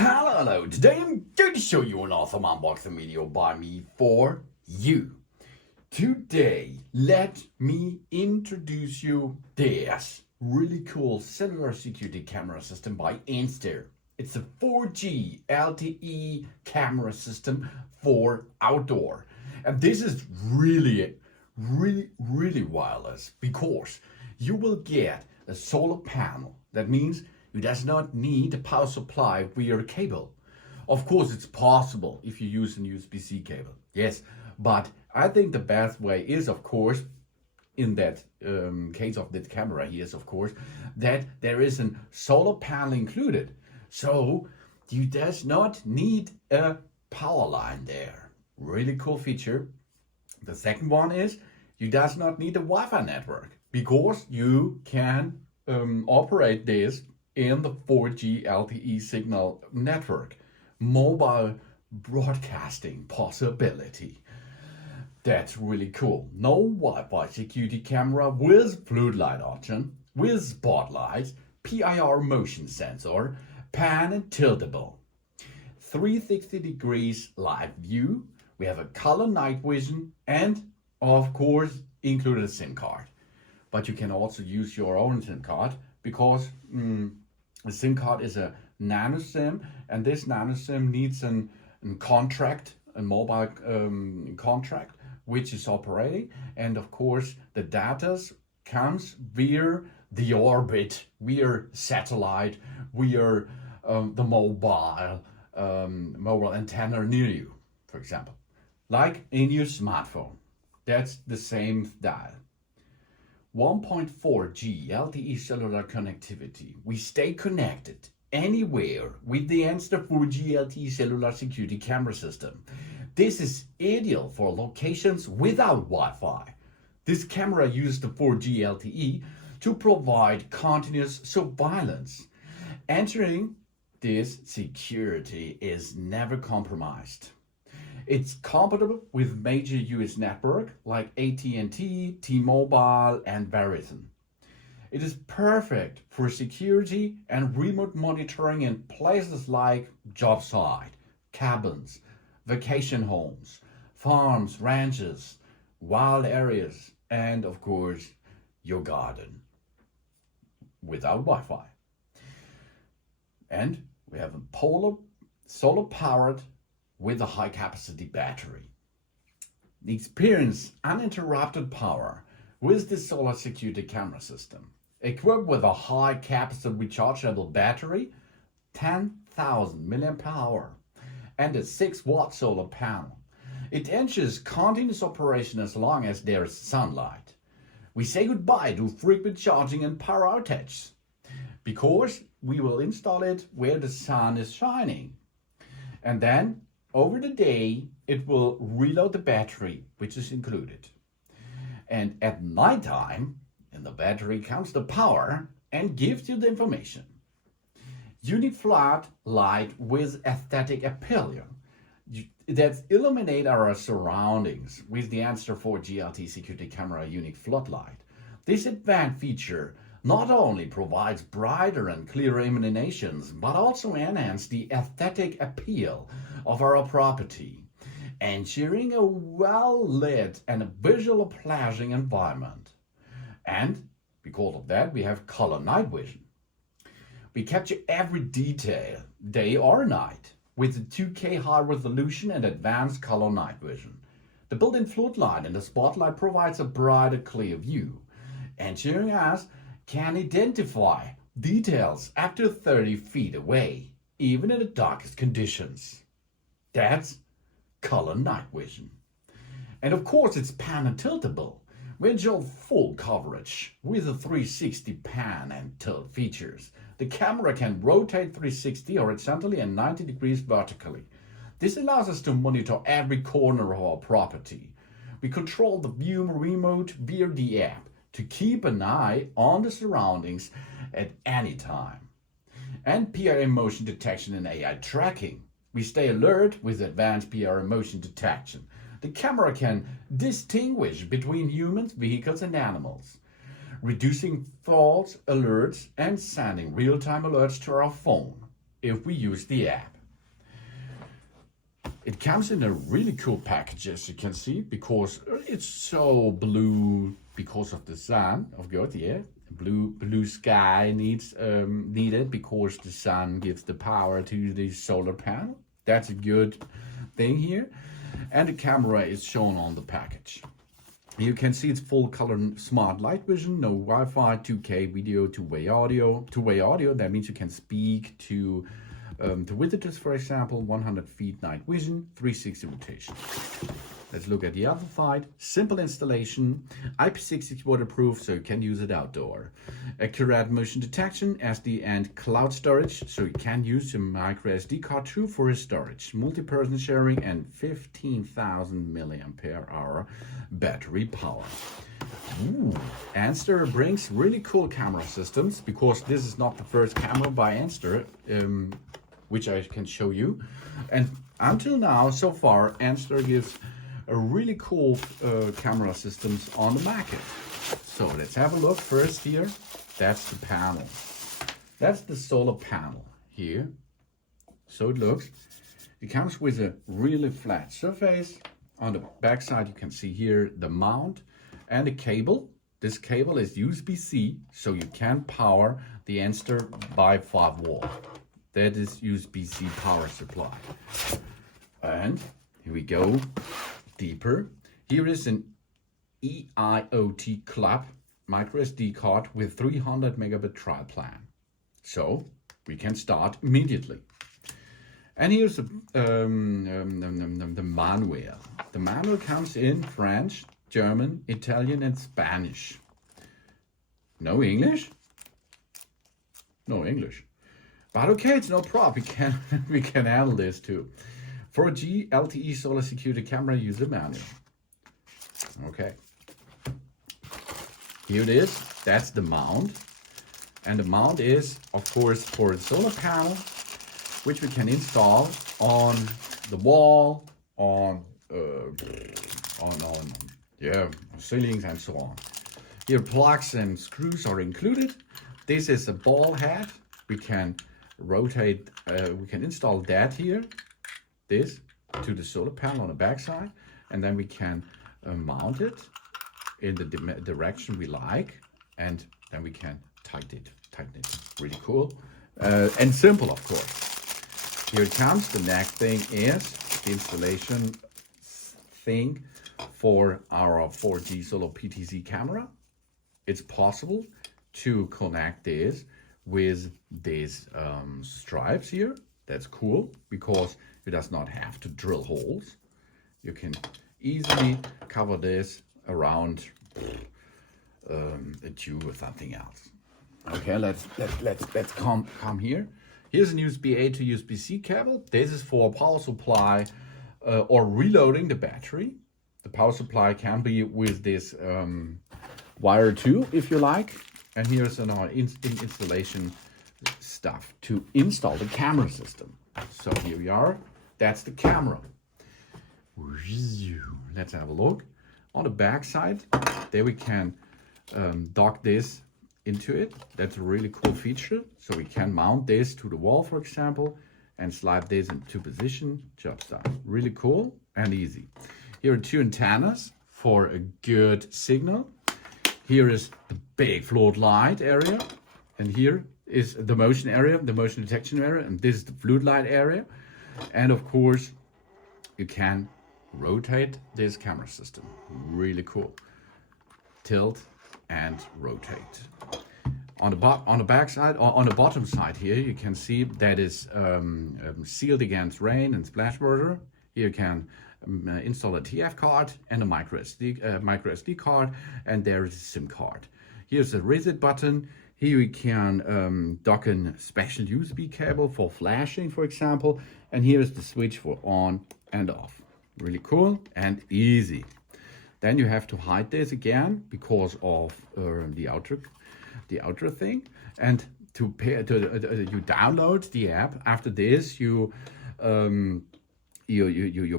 Hello, today I'm going to show you an awesome unboxing video by me for you. Today, let me introduce you this really cool cellular security camera system by ENSTER. It's a 4G LTE camera system for outdoor. And this is really wireless because you will get a solar panel. That means you does not need a power supply via cable. Of course, it's possible if you use a USB-C cable. Yes, but I think the best way is, of course, in that case of this camera here is, of course, that there is a solar panel included. So you does not need a power line there. Really cool feature. The second one is you does not need a Wi-Fi network because you can operate this in the 4G LTE signal network, mobile broadcasting possibility. That's really cool. No-WiFi security camera with floodlight option, with spotlights, PIR motion sensor, pan and tiltable. 360 degrees live view. We have a color night vision and of course included a SIM card. But you can also use your own SIM card because the SIM card is a nano SIM, and this nano SIM needs a contract, a mobile contract, which is operating. And of course, the data comes via the orbit, via satellite, via the mobile antenna near you, for example, like in your smartphone. That's the same dial. 1.4G LTE Cellular Connectivity. We stay connected anywhere with the ENSTER 4G LTE Cellular Security Camera system. This is ideal for locations without Wi-Fi. This camera uses the 4G LTE to provide continuous surveillance. Ensuring this security is never compromised. It's compatible with major US networks like AT&T, T-Mobile, and Verizon. It is perfect for security and remote monitoring in places like job site, cabins, vacation homes, farms, ranches, wild areas, and of course, your garden without Wi-Fi. And we have a solar powered with a high capacity battery. Experience uninterrupted power with the solar security camera system. Equipped with a high capacity rechargeable battery, 10,000 mAh, and a 6-watt solar panel. It ensures continuous operation as long as there is sunlight. We say goodbye to frequent charging and power outages because we will install it where the sun is shining. And then over the day, it will reload the battery, which is included. And at nighttime, in the battery comes the power and gives you the information. Unique floodlight with aesthetic appeal that illuminate our surroundings with the ENSTER 4G LTE security camera unique floodlight. This advanced feature not only provides brighter and clearer illuminations, but also enhance the aesthetic appeal of our property, ensuring a well-lit and a visual pleasing environment. And because of that, we have color night vision. We capture every detail, day or night, with a 2K high resolution and advanced color night vision. The built-in floodlight and the spotlight provides a brighter, clear view, ensuring us can identify details up to 30 feet away, even in the darkest conditions. That's color night vision. And of course, it's pan and tiltable. We enjoy full coverage with the 360 pan and tilt features. The camera can rotate 360 horizontally and 90 degrees vertically. This allows us to monitor every corner of our property. We control the view remote via the app to keep an eye on the surroundings at any time. And PIR motion detection and AI tracking. We stay alert with advanced PIR motion detection. The camera can distinguish between humans, vehicles, and animals, reducing false alerts and sending real-time alerts to our phone. if we use the app. It comes in a really cool package, as you can see, because it's so blue because of the sun, of course, yeah. Blue sky needed because the sun gives the power to the solar panel. That's a good thing here. And the camera is shown on the package. You can see it's full color smart light vision, no Wi-Fi, 2K video, two-way audio. Two-way audio, that means you can speak to visitors, for example, 100 feet night vision, 360 rotation. Let's look at the other side. Simple installation, IP66 waterproof, so you can use it outdoor. Accurate motion detection, SD and cloud storage, so you can use your micro SD card too for storage. Multi-person sharing and 15,000 mAh battery power. ENSTER brings really cool camera systems, because this is not the first camera by ENSTER, which I can show you. And until now, so far, ENSTER gives a really cool camera systems on the market. So let's have a look first here. That's the panel. That's the solar panel here. So it looks. It comes with a really flat surface. On the back side, you can see here the mount and the cable. This cable is USB-C, so you can power the ENSTER by 5 volt. That is USB-C power supply. And here we go deeper. Here is an EIoT Club micro SD card with 300 megabit trial plan. So we can start immediately. And here's the manual. The manual comes in French, German, Italian, and Spanish. No English? No English. But okay, it's no problem. We can handle this too. 4G LTE Cellular Security Camera user manual. Okay. Here it is. That's the mount. And the mount is, of course, for the solar panel, which we can install on the wall, on ceilings and so on. Here plugs and screws are included. This is a ball head. We can rotate, we can install that here, this to the solar panel on the back side, and then we can mount it in the direction we like, and then we can tighten it. Really cool and simple, of course. Here it comes. The next thing is the installation thing for our 4G Solar PTZ camera. It's possible to connect this with these stripes here. That's cool, because it does not have to drill holes. You can easily cover this around a tube or something else. Okay, let's come here. Here's an USB-A to USB-C cable. This is for power supply or reloading the battery. The power supply can be with this wire too, if you like. And here's an installation stuff to install the camera system. So here we are. That's the camera. Let's have a look. On the back side, there we can dock this into it. That's a really cool feature. So we can mount this to the wall, for example, and slide this into position. Job done. Really cool and easy. Here are 2 antennas for a good signal. Here is the big floodlight area, and here is the motion area, the motion detection area, and this is the floodlight area. And of course, you can rotate this camera system. Really cool. Tilt and rotate. On the back side, or on the bottom side here, you can see that is sealed against rain and splash water. Here you can install a TF card and a micro SD card, and there is a SIM card. Here's the reset button. Here you can dock a special USB cable for flashing, for example, and here is the switch for on and off. Really cool and easy. Then you have to hide this again because of the outer thing, and to pair you download the app. After this, you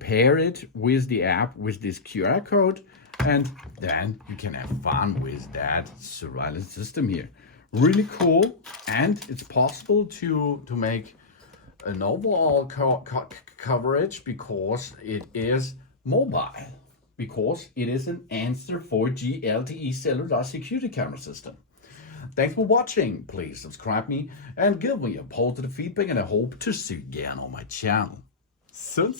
pair it with the app with this QR code, and then you can have fun with that surveillance system here. Really cool, and it's possible to make an overall coverage because it is mobile, because it is an ENSTER 4G LTE Cellular Security Camera system. Thanks for watching. Please subscribe me and give me a positive feedback, and I hope to see you again on my channel. Soon.